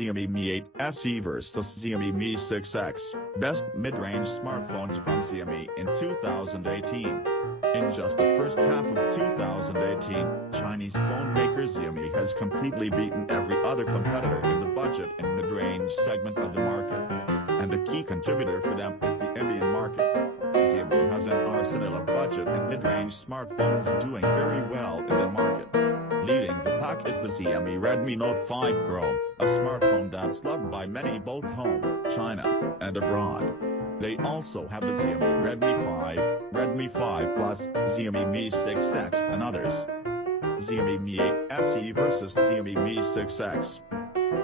Xiaomi Mi 8 SE versus Xiaomi Mi 6X, best mid-range smartphones from Xiaomi in 2018. In just the first half of 2018, Chinese phone maker Xiaomi has completely beaten every other competitor in the budget and mid-range segment of the market. And a key contributor for them is the Indian market. Xiaomi has an arsenal of budget and mid-range smartphones doing very well in the market. Leading the pack is the Xiaomi Redmi Note 5 Pro, a smartphone that's loved by many both home, China, and abroad. They also have the Xiaomi Redmi 5, Redmi 5 Plus, Xiaomi Mi 6X and others. Xiaomi Mi 8 SE versus Xiaomi Mi 6X.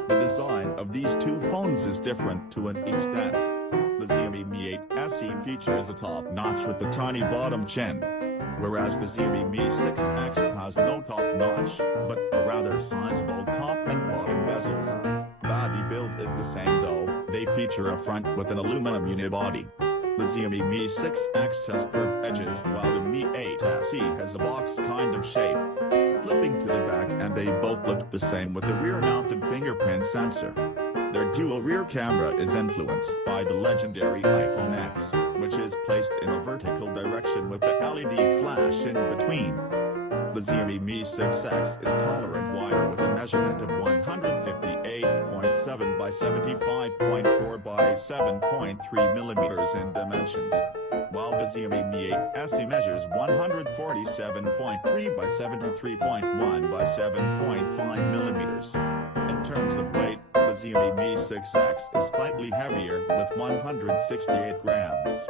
The design of these two phones is different to an extent. The Xiaomi Mi 8 SE features a top notch with the tiny bottom chin, whereas the Xiaomi Mi 6X has no top notch, but a rather sizable top and bottom bezels. Body build is the same though, they feature a front with an aluminum unibody. The Xiaomi Mi 6X has curved edges while the Mi 8 SE has a box kind of shape. Flipping to the back and they both look the same with the rear-mounted fingerprint sensor. Their dual rear camera is influenced by the legendary iPhone X, which is placed in a vertical direction with the LED flash in between. The Xiaomi Mi 6X is taller and wider with a measurement of 158.7 by 75.4 by 7.3 mm in dimensions, while the Xiaomi Mi 8 SE measures 147.3 by 73.1 by 7.5 mm. In terms of weight, the Xiaomi Mi 6X is slightly heavier with 168 grams,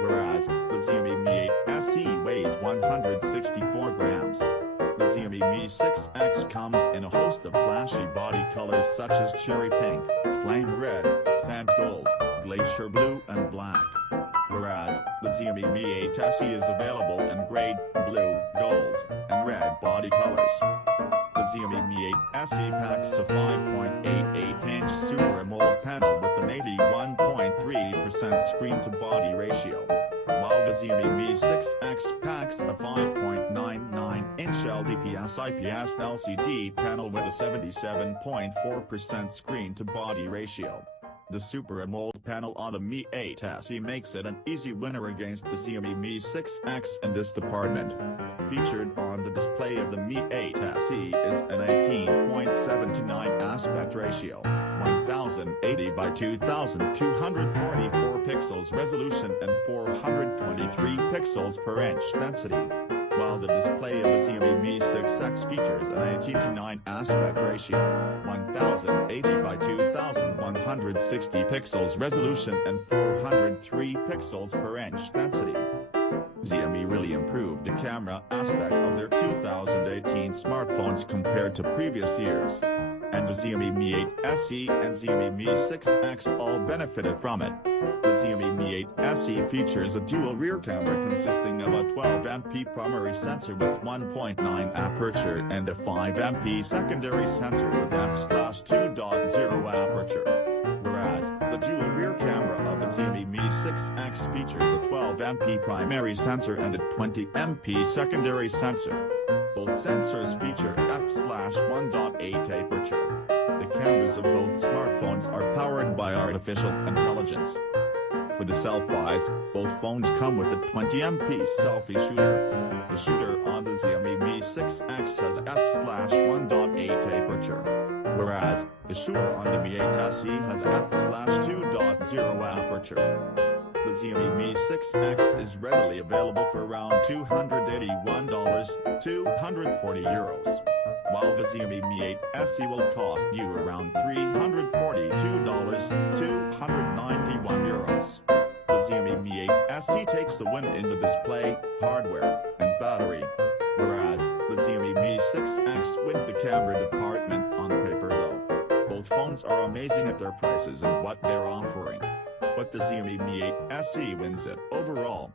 whereas the Xiaomi Mi 8 SE weighs 164 grams. The Xiaomi Mi 6X comes in a host of flashy body colors such as cherry pink, flame red, sand gold, glacier blue and black, whereas the Xiaomi Mi 8 SE is available in gray, blue, gold, and red body colors. The Xiaomi Mi 8 SE packs a 5.88-inch Super AMOLED panel with an 81.3% screen-to-body ratio, while the Xiaomi Mi 6X packs a 5.99-inch LTPS IPS LCD panel with a 77.4% screen-to-body ratio. The Super AMOLED panel on the Mi 8 SE makes it an easy winner against the Xiaomi Mi 6X in this department. Featured on the display of the Mi 8 SE is an 18.7:9 aspect ratio, 1080 by 2244 pixels resolution and 423 pixels per inch density, while the display of the Xiaomi Mi 6X features an 18:9 aspect ratio, 1080 by 2160 pixels resolution and 403 pixels per inch density. Xiaomi really improved the camera aspect of their 2018 smartphones compared to previous years, and the Xiaomi Mi 8 SE and Xiaomi Mi 6X all benefited from it. The Xiaomi Mi 8 SE features a dual rear camera consisting of a 12MP primary sensor with 1.9 aperture and a 5MP secondary sensor with f/2.0 aperture. Whereas, the dual rear camera of the Xiaomi Mi 6X features a 12MP primary sensor and a 20MP secondary sensor. Both sensors feature f/1.8 aperture. The cameras of both smartphones are powered by artificial intelligence. For the selfies, both phones come with a 20MP selfie shooter. The shooter on the Xiaomi Mi 6X has f/1.8 aperture, whereas the shooter on the Mi 8 SE has f/2.0 aperture. The Xiaomi Mi 6X is readily available for around $281, €240, while the Xiaomi Mi 8 SE will cost you around $342, €291. The Xiaomi Mi 8 SE takes the win in the display, hardware, and battery, whereas the Xiaomi Mi 6X wins the camera department on paper though. Both phones are amazing at their prices and what they're offering, but the Xiaomi Mi 8 SE wins it overall.